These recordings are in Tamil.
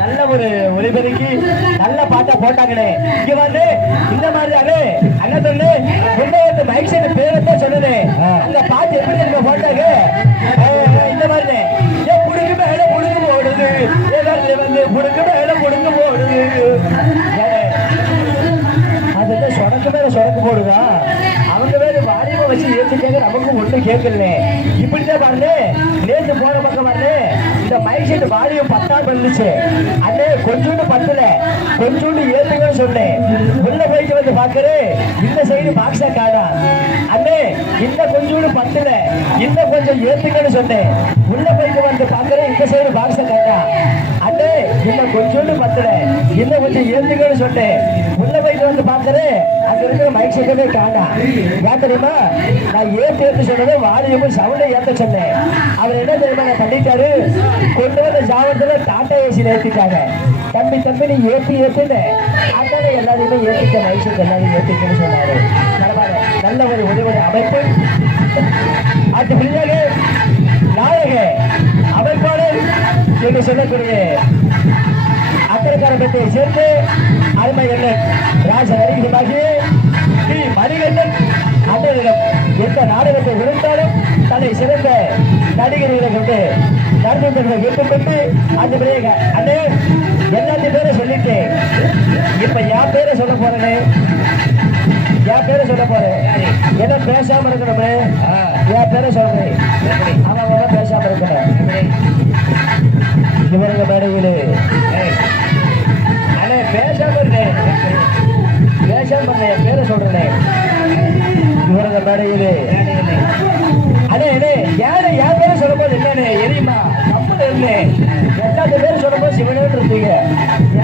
நல்ல ஒரு ஒளிபெருக்கி நல்ல பாட்டா போட்டாங்களே. இங்க வந்து இந்த மாதிரியானே அண்ணன் சொல்லு வந்து மைக் செட் பேரத்தான் சொன்னது. அந்த பாட்டு எப்படி இருக்க போட்டாங்க இந்த மாதிரி புடுங்க மேல புடுங்க போடுது வந்து புடுங்க மேல புடுங்க போடுது. அது சொடக்கு மேல சொடக்கு போடுதா அவங்க வேறு வாரியமா வச்சு ஏற்றுக்காங்க. நமக்கு ஒண்ணு கேட்கல. இப்படிதான் பாருங்க நேற்று போற பக்கம் பாருங்க இந்த மைக் செட் வாரியம் 10 இருந்துச்சு. அண்ணே கொஞ்சோண்டு பத்தல கொஞ்சோண்டு ஏற்றுங்கன்னு சொன்னேன். உள்ள போயிட்டு வந்து பாக்குறேன் இந்த சைடு பாக்ஸா காணா. அண்ணே இன்னும் கொஞ்சோண்டு பத்தல இன்னும் கொஞ்சம் ஏற்றுங்கன்னு சொன்னேன். உள்ள போயிட்டு வந்து பாக்குறேன் இந்த சைடு பாக்ஸா காணா. அண்ணே இன்னும் கொஞ்சோண்டு பத்தல இன்னும் கொஞ்சம் ஏற்றுங்கன்னு சொன்னேன். உள்ள போயிட்டு வந்து பாக்குறேன் அங்க இருக்கிற மைக் செட்டவே காணா. ஏன் தெரியுமா நான் ஏத்து சொன்னது வாரியமும் சவுண்டை ஏத்த சொன்னேன். அவர் என்ன தெரியுமா நான் பண்ணிட்டாரு கொண்டு வந்த ஜாவத்துல டாடா ஏசியில் ஏற்றிட்டாங்க. தம்பி தம்பி நீ ஏற்றுன்னு அதனால எல்லாரையுமே ஏற்றிக்க மைக் செட் எல்லாரையும் ஏற்றிக்கன்னு சொன்னாரு. பரவாயில்ல நல்ல ஒரு உதவி அமைப்பு. அது புரிஞ்சாக நாயக அமைப்பாளர் என்று சொல்லக்கூடிய அக்கரைக்காரப்பட்டை சேர்ந்து அருமை எண்ணன் ராஜ நடிகராகி டி மணிகண்டன் அண்ணனிடம் எந்த நாடகத்தை விழுந்தாலும் தன்னை சிறந்த நடிகர்களை கொண்டு நடிகர்களை கேட்டுக்கொண்டு அந்த பிறகு அண்ணே எல்லாத்தையும் பேரை சொல்லிட்டேன். இப்ப என் பேரை சொல்ல போறேனே என் பேரை சொல்ல போறேன். என்ன பேசாம இருக்கணுமே என் பேரை சொல்றேன். அவங்க பேசாம இருக்கணும். இவருங்க மேடையிலே அண்ணே பேசாம இருந்தேன் பேசாம என் பேரை சொல்றேன். இவருங்க மேடையிலே அண்ணே யாரு என் பேரை சொல்லும் போது என்னன்னு எரியுமா தப்புல இருந்தேன். எல்லாத்த பேரும் சொல்லும் போது சிவனேன்னு இருந்தீங்க.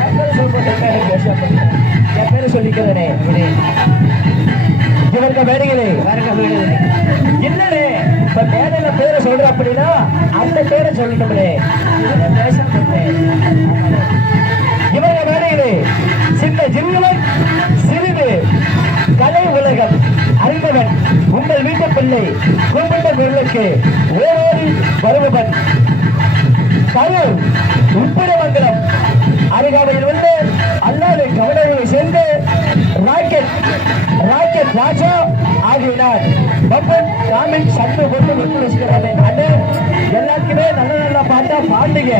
என் பேரை சொல்லும் போது என்ன பேசாம என் பேரை சொல்லிக்கிறேனே. இவருங்க மேடைகளே இல்லனே இப்ப மேடையில பேரை சொல்ற அப்படின்னா அந்த பேரை சொல்லணும்னே பேசாம இவருங்க மேடைகளே சின்ன ஜில்லுவன் சிறிது கலை உலகம் அறிந்தவன் உங்கள் வீட்டு பிள்ளை கூப்பிட்ட குரலுக்கு ஓடி வருபவன் கரூர் உப்பிடமங்கலம் அருகாமையில் வந்து அல்லாது கவனங்களை சேர்ந்து ராக்கெட் ராஜா ஆகினார். பப்பன் காமின் சட்டு போட்டு விட்டு வச்சுக்கிறாங்க. அண்ணன் எல்லாருக்குமே நல்ல நல்ல பாட்டா பாட்டுங்க.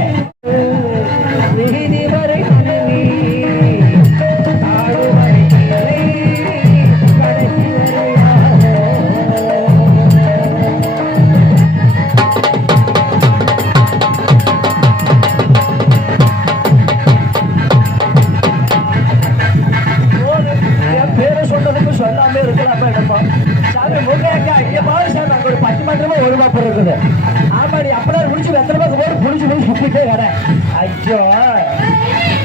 சொல்லாம இருக்கலாம். சாமி முருகா இங்க பாரு சார் நாங்க ஒரு 10 மண்டலமா ஒரு ரூபா இருக்குது. ஆமா நீ அப்பதான் முடிச்சு வெத்தனை ரூபாய்க்கு போட்டு புடிச்சு போய் சுத்திட்டே கடை. ஐயோ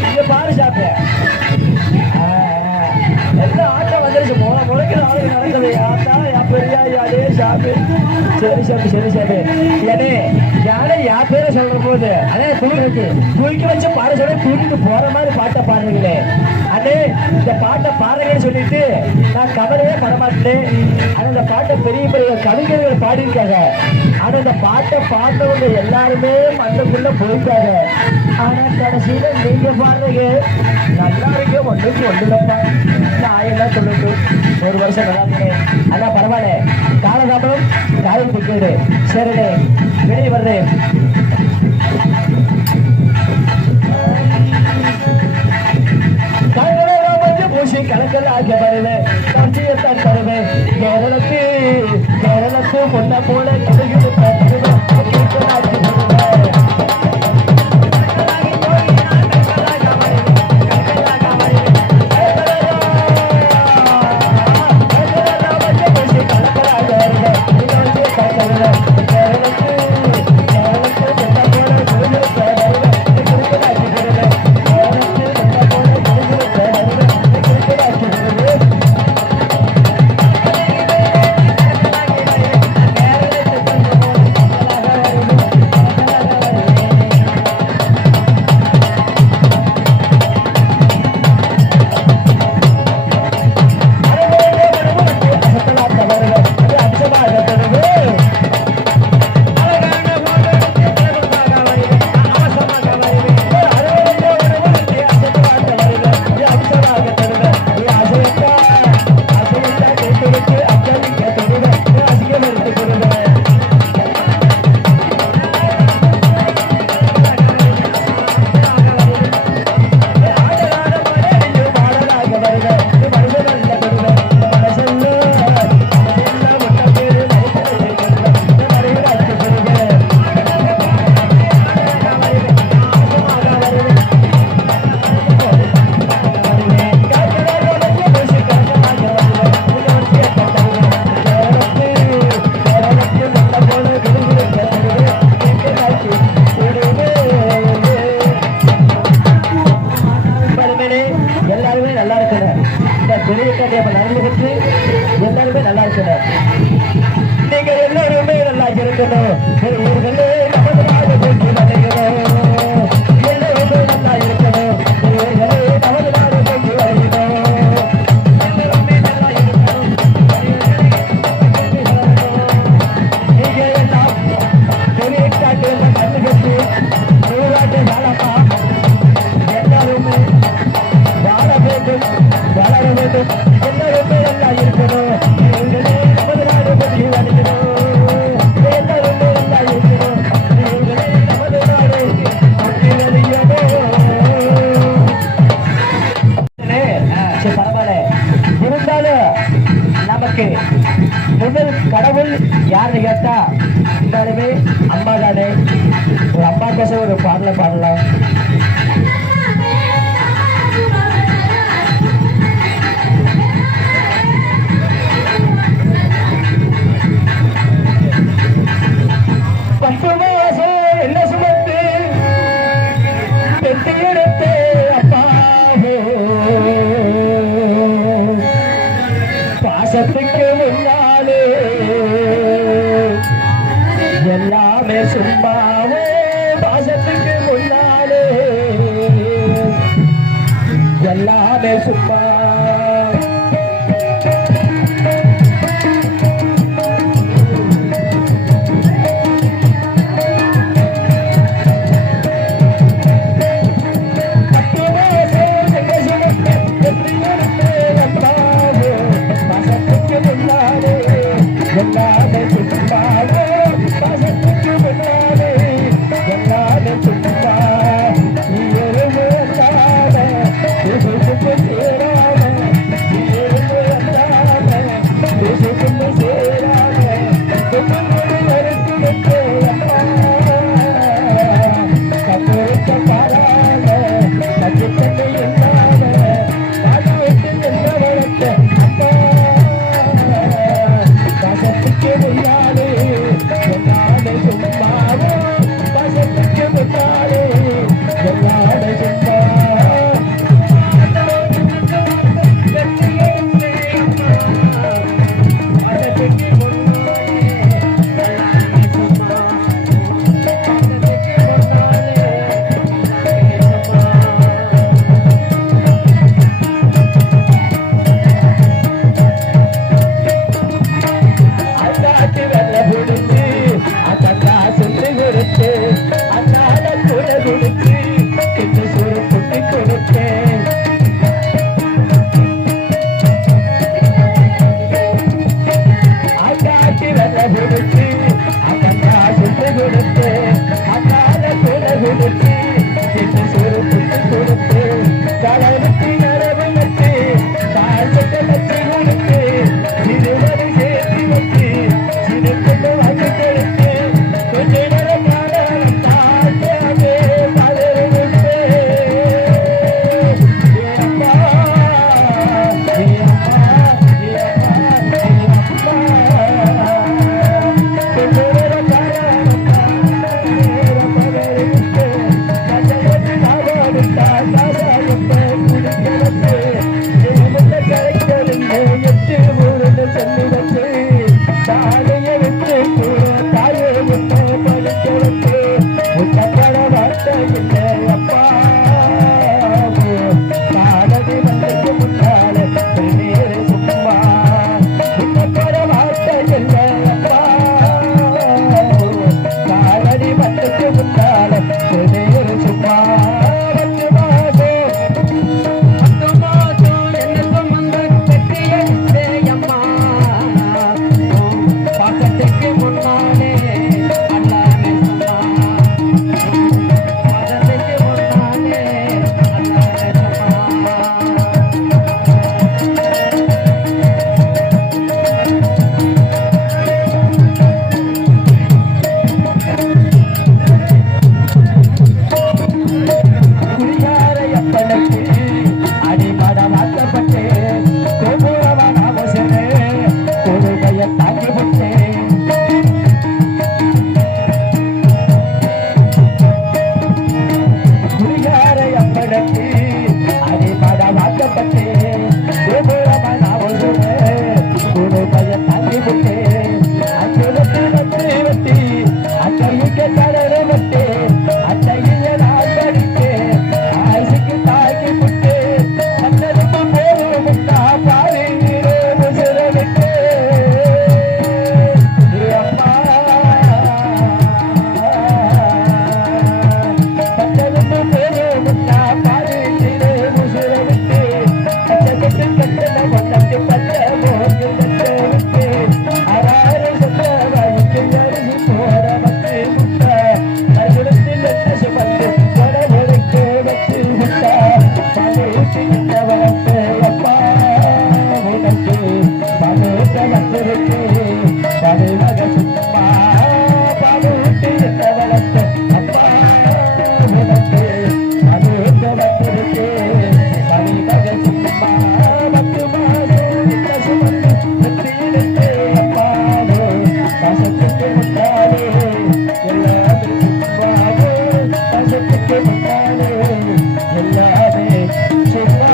இங்க பாரு சாப்பி எல்லாம் ஆட்டம் வந்துருச்சு. முளைக்கிற ஆளுக்கு நடக்குது. ஆத்தா என் பெரியா யாரே சாப்பி சரி சாப்பி சரி சாப்பி ஏனே யாரே என் பேரை சொல்ற போது அதே தூக்கி வச்சு பாட சொல்ல தூக்கிட்டு போற மாதிரி பாட்டை பாடுறீங்களே. அண்ணே இந்த பாட்டை பாருங்கன்னு சொல்லிட்டு நான் கவலையே படமாட்டேன். ஆனா இந்த பாட்டை பெரிய பெரிய கவிஞர்கள் பாடியிருக்காங்க. ஆனா இந்த பாட்டை பாட்டவங்க எல்லாருமே மண்ணுக்குள்ள போயிருக்காங்க. ஆனா கடைசியில நீங்க பாடுறீங்க நல்லா இருக்க ஒன்றுக்கு ஒன்றுலப்பா ஆயெல்லாம் சொல்லிட்டு ஒரு வருஷம் நல்லா இருக்கேன். ஆனா பரவாயில்ல காலதாபம் காலம் பிடிக்கிறது. சரிண்ணே வெளியே வர்றேன். பூசி கணக்கெல்லாம் ஆகிய வருவேன் கட்சியத்தான் தருவேன். கேரளத்து பொண்ண போல கிடைக்கிறது இருக்கணும் ஊர்களே நமது நாடு போற்றி வருகிறோம் எல்லோருமே நல்லா இருக்கணும் ஊர்களே நமது நாடு போற்றி வருகிறோம் எல்லோருமே நல்லா இருக்கணும் நீங்க எல்லாம் தொழிற்காட்டு கண்டு கட்டி ஊராட்டு வாழப்பா எல்லாருமே வாழ வேண்டும் வளர வேண்டும் எல்லாருமே நல்லா இருக்கணும் ஊர்களே நமது நாடு போற்றி வருகிறோம் எல்லாருமே நல்லா இருக்கணும் ஊர்களே நமது நாடு போற்றி வருகிறோம். சரி, பரவாயில்ல. இருந்தாலும் நமக்கு முதல் கடவுள் யாருன்னு கேட்டா எல்லாருமே அம்மா தானே. ஒரு அம்மா பேச ஒரு பாடலாம். பத்து மாசம் என்ன சுமந்து பெற்று எடுத்து அப்பாவோ பாசத்துக்கு முன்னாலே எல்லாமே சும்மாவே பாசத்துக்கு முன்னாலே எல்லாமே சும்மா எல்லாமே சும்மாவே பாசத்துக்கு முன்னாலே எல்லாமே சும்மா நீ எருமை அல்லாத சேரா அத்தைக்கு தடவை விட்டு அத்தைய நான் படித்து ஆசைக்கு தாக்கி விட்டு கண்ணெடுப்பு போகும் முன்னா பாரு உசுர விட்டு அம்மா கண்ணெடுப்பு போகும் முன்னா பாரு உசுர விட்டு கச்சகட்டு கட்டண கொண்டட்டு பட்ட போது விட்டு அறாறு சொந்த வாய்க்கு அரிசி போட பத்து முட்டை மறுபுறத்தில் என்ன சுமந்து கொட முறைக்கு வச்சு முட்டை பாலு ஊற்றி வளர்த்து அப்பா உனக்கு பாலூட்ட வந்திருக்கு பாலு மக சும்மா பாலு ஊற்றி வளர்த்து அப்பா உனக்கு பாலூட்ட வந்திருக்கு பாலு மக சும்மா 10 மாதம் என்ன சுமந்து சுத்தியிருக்கு அப்பாவே பாசத்துக்கு முட்டாளே எல்லாமே சும்மாவே பாசத்துக்கு முட்டாளே எல்லாமே சும்மா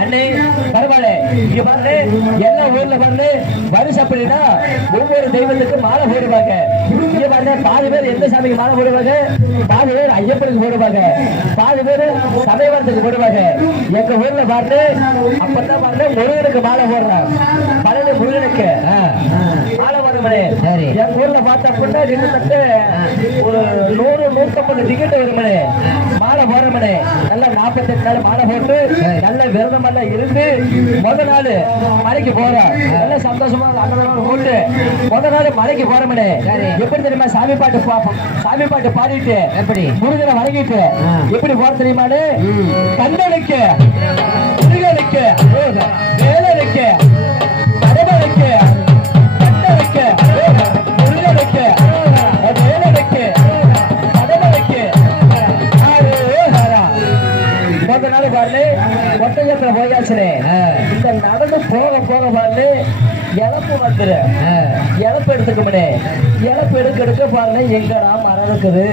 அண்ணே பரவாயில்ல இங்க பாருங்க எல்லா ஊர்ல பாருங்க வருஷம் அப்படின்னா ஒவ்வொரு தெய்வத்துக்கும் மாலை போடுவாங்க இங்க பாருங்க பாதி பேர் எந்த சாமிக்கு மாலை போடுவாங்க பாதி பேர் ஐயப்பனுக்கு போடுவாங்க பாதி பேர் சமயவரத்துக்கு போடுவாங்க எங்க ஊர்ல பாருங்க அப்பதான் பாருங்க முருகனுக்கு மாலை போடுறான் பழனி முருகனுக்கு மாலை வருமனே எங்க ஊர்ல பார்த்தா கிட்டத்தட்ட ஒரு 100-150 டிக்கெட் வருமனே மாலை போடுறமனே நல்லா 48 நாள் மாலை போட்டு நல்ல விரதம் எல்லாம் இருந்து முத நாள் மலைக்கு போறோம் நல்ல சந்தோஷமா அன்னதானம் போட்டு முத நாள் மலைக்கு போறோம்னே எப்படி தெரியுமா சாமி பாட்டு பாடிட்டு எப்படி முருகனை வணங்கிட்டு எப்படி போற தெரியுமானு கண்ணனுக்கு முருகனுக்கு வேலனுக்கு கடவுளுக்கு கண்ணனுக்கு முருகனுக்கு வேலனுக்கு கடவுளுக்கு முத நாள் பாருங்க ஒட்டஞ்சத்திர போயாச்சுனே இந்த நடந்து போக பாருங்க இழப்பு வந்துரு இழப்பு எடுத்துக்கோமே இழப்பு எடுக்க பாருங்க எங்கடா மரம் இருக்குது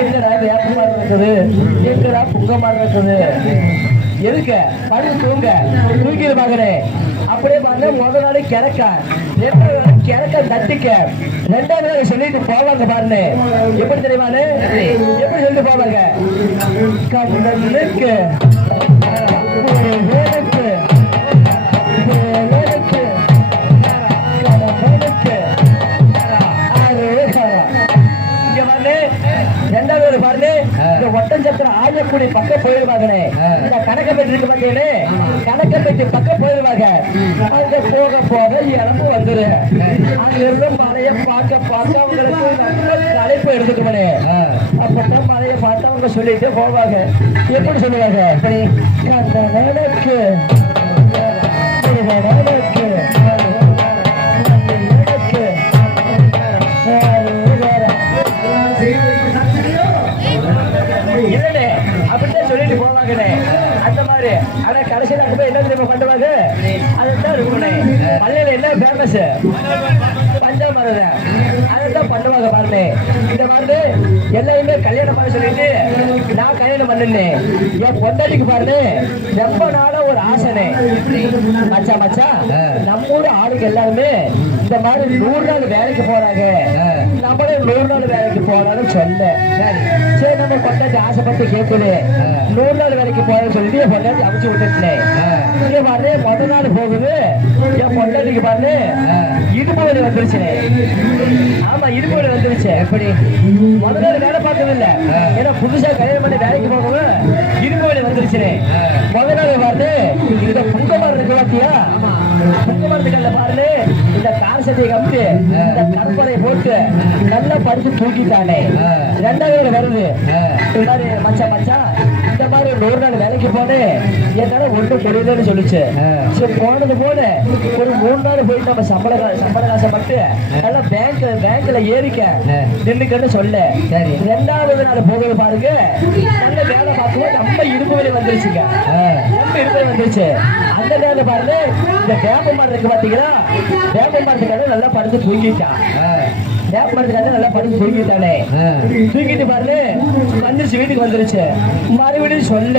எங்கடா வேப்ப மரம் இருக்குது எங்கடா புங்க மரம் இருக்குது எதுக்க படுத்து தூங்கிடு பாக்குறே அப்படியே பாருங்க முத நாள் கிழக்க கிழக்க தட்டிக்க 2ஆவது நாள் சொல்லிட்டு போவாங்க பாருங்க எப்படி தெரியுமானு எப்படி சொல்லிட்டு போவாங்க கண்ணனுக்கு வேலைக்கு வேலைக்கு கடவுளுக்கு இங்க பாருங்க 2ஆவது பாருங்க இந்த ஒட்டஞ்சத்திரம் ஆயக்குடி பக்கம் போயிருவாங்களே இந்த கணக்கப்பட்டு இருக்கு பார்த்தீங்களே கணக்கப்பட்டு பக்கம் போயிருவாங்க அங்க போக இழப்பு வந்துரு அங்க இருந்த மலையை பார்க்க அவங்களுக்கு நல்ல களைப்பு எடுத்துக்கோனே அப்பதான் மலையை பார்த்து அவங்க சொல்லிட்டு போவாங்க எப்படி சொல்லுவாங்க எப்படி அந்த வேலைக்கு இல்லனே அப்படித்தான் சொல்லிட்டு போவாங்கண்ணே அந்த மாதிரி ஆனா கடைசியில் அங்க போய் என்ன தெரியுமா பண்ணுவாங்க அதுதான் இருக்கும்ண்ணே மலையில என்ன ஃபேமஸ் பஞ்சாமரம் அதைத்தான் பண்ணுவாங்க பாருங்க இந்த மாதிரி எல்லாருமே கல்யாணம் பண்ண சொல்லிட்டு நான் கல்யாணம் பண்ணேன் என் பொண்டாட்டிக்கு பாருங்க ரொம்ப நாளா ஒரு ஆசைனே மச்சா நம்ம ஊர் ஆளுங்க எல்லாருமே இந்த மாதிரி 100 நாள் வேலைக்கு போறாங்க நம்மளே 100 நாள் வேலைக்கு போறான்னு சொல்ல சரி நம்ம பொண்டாட்டி ஆசைப்பட்டு கேட்கல 100 நாள் வேலைக்கு போறேன்னு சொல்லிட்டு என் பொண்டாட்டி அமைச்சு விட்டுட்டேன் இங்க பாருங்க முத நாள் போகுது என் பொண்டாட்டிக்கு பாருங்க இடுப்பு வலி வந்துருச்சு ஆமா இடுப்பு வலி வந்துருச்சு எப்படி முத நாள் வேலை பார்த்தது இல்ல ஏன்னா புதுசா கல்யாணம் பண்ணி வேலைக்கு போகவும் இடுப்பு வலி வந்துருச்சு முத நாள் பாருங்க இந்த புங்க மரம் இருக்கு பாத்தியா புங்க மரத்துக்கல்ல பாருங்க இந்த கார் சட்டையை கமிட்டு இந்த கற்பனை போட்டு நல்லா படிச்சு தூக்கிட்டானே 2ஆவது வருது மச்சா இந்த மாதிரி 100 நாள் வேலைக்கு போனேன் என்னால ஒன்றும் தெரியலன்னு சொல்லிச்சு சரி போனது போன ஒரு 3 நாள் போயிட்டு நம்ம சம்பள காசை பட்டு நல்லா பேங்க்ல ஏறிக்க நின்னுக்கன்னு சொல்ல 2ஆவது நாள் போகுது பாருங்க நல்ல வேலை பார்க்கும்போது நம்ம இடுப்பு வலி வந்துருச்சுங்க ரொம்ப இடுப்பு வலி வந்துருச்சு அந்த நேரம் பாருங்க இந்த வேப்ப மரம் இருக்கு பாத்தீங்களா வேப்ப மரத்துக்காக நல்லா படுத்து தூங்கிட்டான் வேப்ப மரத்துக்காக நல்லா படுத்து தூங்கிட்டானே. தூங்கிட்டு பாருன்னு வந்துருச்சு, வீட்டுக்கு வந்துருச்சு. மறுபடியும் சொல்ல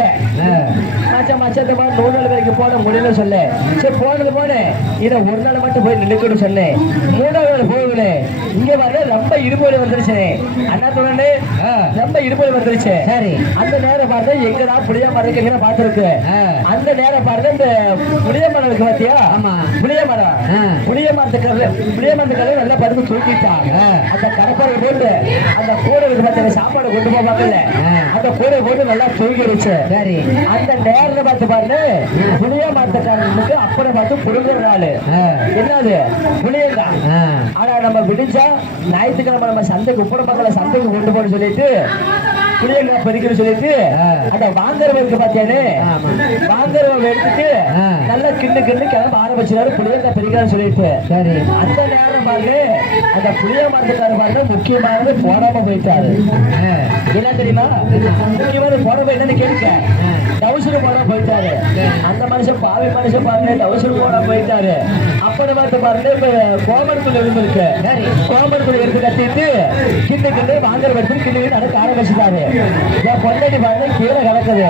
மச்சத்தை மாதிரி 100 நாள் வரைக்கும் போட முடியல சொல்ல. சரி போனது போனேன், இதை ஒரு நாள் மட்டும் போய் நின்றுக்கணும் சொன்னேன். 3ஆவது நாள் போகுனேன். இங்க பாரு ரொம்ப இடுபொழி வந்துருச்சு. அண்ணா சொன்னே ரொம்ப இடுபொழி வந்துருச்சு. சரி அந்த நேரம் பாருங்க எங்கடா புளிய மரம் இருக்கு பாத்துருக்கு. அந்த நேரம் பாருங்க இந்த புளிய மரம் இருக்கு பாத்தியா? ஆமா புளிய மரம். புளிய மரத்துக்கு நல்லா படுத்து தூக்கிட்டாங்க. அந்த கடப்பாறை போட்டு அந்த கூடை பாத்தீங்க சாப்பாடு கொண்டு போவாங்கல்ல, அந்த கூடை போட்டு நல்லா தூக்கிடுச்சு. சரி அந்த நேரம் பார்த்து பாருங்க புளிய மரத்துக்காரனுக்கு அப்புறம் பார்த்து புடுங்குற நாள் என்னது புளியங்கா. ஆனா நம்ம விடிஞ்சா ஞாயிற்றுக்கிழமை நம்ம சந்தைக்கு உப்பட மக்களை சந்தைக்கு கொண்டு போன்னு சொல்லிட்டு புளியங்கா பறிக்கணும்னு சொல்லிட்டு அந்த வாங்குறவ இருக்கு பாத்தியானே, வாங்குறவ எடுத்துட்டு நல்லா கிண்ணு கிளம்ப ஆரம்பிச்சாரு புளியங்கா பறிக்கணும்னு சொல்லிட்டு. சரி அந்த நேரம் பாருங்க அந்த புளிய மரத்துக்காரர் பாருங்க முக்கியமானது போடாம போயிட்டாரு. என்ன தெரியுமா முக்கியமானது போடாம என்னன்னு கேட்க டவுசர் போடாம போயிட்டாரு. அந்த மனுஷன் பாவி மனுஷன் பாருங்க டவுசர் போடாம போயிட்டாரு. அப்படி பார்த்து பாருங்க இப்ப கோமரத்துல இருந்திருக்கு. கோமரத்துல எடுத்து கட்டிட்டு கிண்ணு வாங்குற வச்சு கிண்ணு நடக்க ஆரம்பிச்சுட்டாரு. என் பொண்டாட்டி பாருங்க கீழே கலக்குது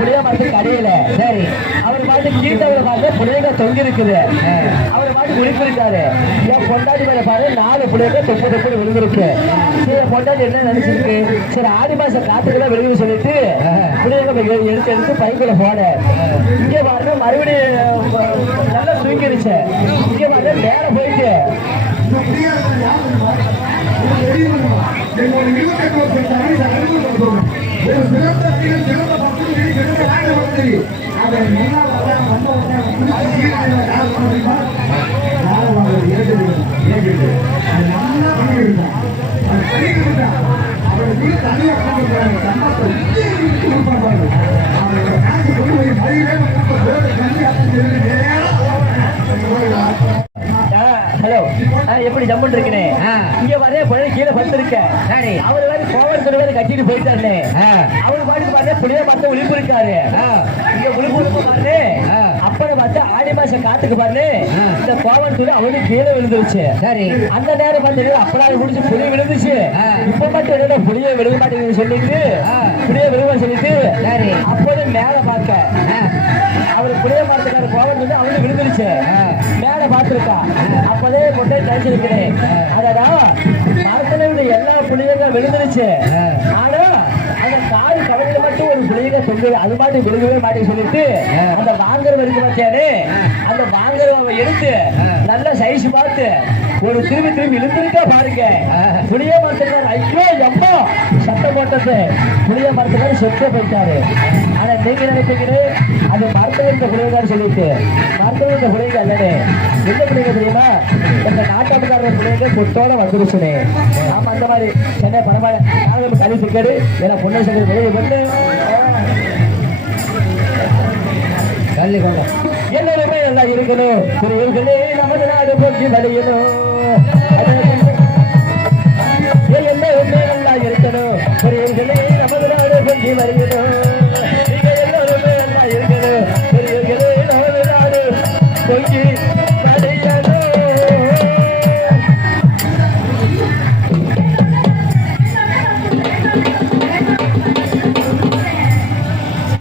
புளிய மரத்துக்கு அடியில. சரி அவர் பாட்டு கீழே பார்த்து புளியங்க தொங்கி இருக்குது. அவர் பாட்டு குளிப்பிருக்காரு. என் பொண்டாட்டி மேல பாரு 4 புளியங்க தொப்பு விழுந்திருக்கு. என் பொண்டாட்டி என்ன நினைச்சிருக்கு, சரி ஆடி மாசம் காத்துக்குள்ள விழுந்து சொல்லிட்டு புளியங்க எடுத்து பைக்குள்ள போட. இங்க பாருங்க மறுபடியும் நல்லா தூங்கிடுச்சு. இங்க பாருங்க நேர போயிட்டு ஹலோ எப்படி ஜம்முன் இருக்கனே. இங்க வரே போய் கீழே படுத்திருக்கேன். சரி அவரு வேற கோவம் சொல்லுவாரு கட்டிட்டு போயிட்டாரு. அவரு பாட்டுக்கு பார்த்தா புளிய மரத்தை உளிப்பு இருக்காரு. இங்க உளிப்பு பாரு. அப்புறம் பார்த்தா ஆடி மாசம் காத்துக்கு பாரு இந்த கோவம் சொல்லி அவரு கீழே விழுந்துருச்சு. சரி அந்த நேரம் பார்த்து அப்படாது குடிச்சு புளிய விழுந்துச்சு. இப்ப மட்டும் என்னடா புளிய விழுக மாட்டேங்குது சொல்லிட்டு புளிய விழுவ சொல்லிட்டு சரி அப்போது மேல பார்க்க அவரு புளிய மரத்துக்கார கோவம் சொல்லி அவரு விழுந்துருச்சு. மேல பார்த்திருக்கா. அப்பதே கொண்டே நினைச்சிருக்கிறேன் அதான் மரத்துல விட எல்லா புளியங்க விழுந்துருச்சு. ஆனா அந்த காடு கவலையில மட்டும் ஒரு புளியங்க தொங்கு அது மாதிரி விழுகவே மாட்டேன்னு சொல்லிட்டு அந்த வாங்குறவ இருக்கு பார்த்தியானே, அந்த வாங்குறவ எடுத்து நல்லா சைஸ் பார்த்து ஒரு திரும்பி இழுந்திருக்கா பாருங்க. புளிய மரத்துக்கார ஐயோ எம்மோ சத்தம் போட்டது புளிய மரத்துக்கார சொத்த போயிட்டாரு. ஆனா நீங்க நினைப்பீங்களே அது மரத்துல இருந்த புளியங்கான்னு சொல்லிட்டு மரத்துல இருந்த புளியங்க அல்லனே. என்ன புளியங்க தெரியுமா, இந்த நாட்டாட்டுக்கார புளியங்க கொட்டோட வந்துருச்சுனே. ஆமா அந்த மாதிரி சென்னை பரவாயில்ல நாங்களும் கறி சிக்கடு ஏன்னா பொண்ணு சொல்றது வெளியே பொண்ணு எல்லாருமே நல்லா இருக்கணும். நமது நாடு போக்கி வழியணும்.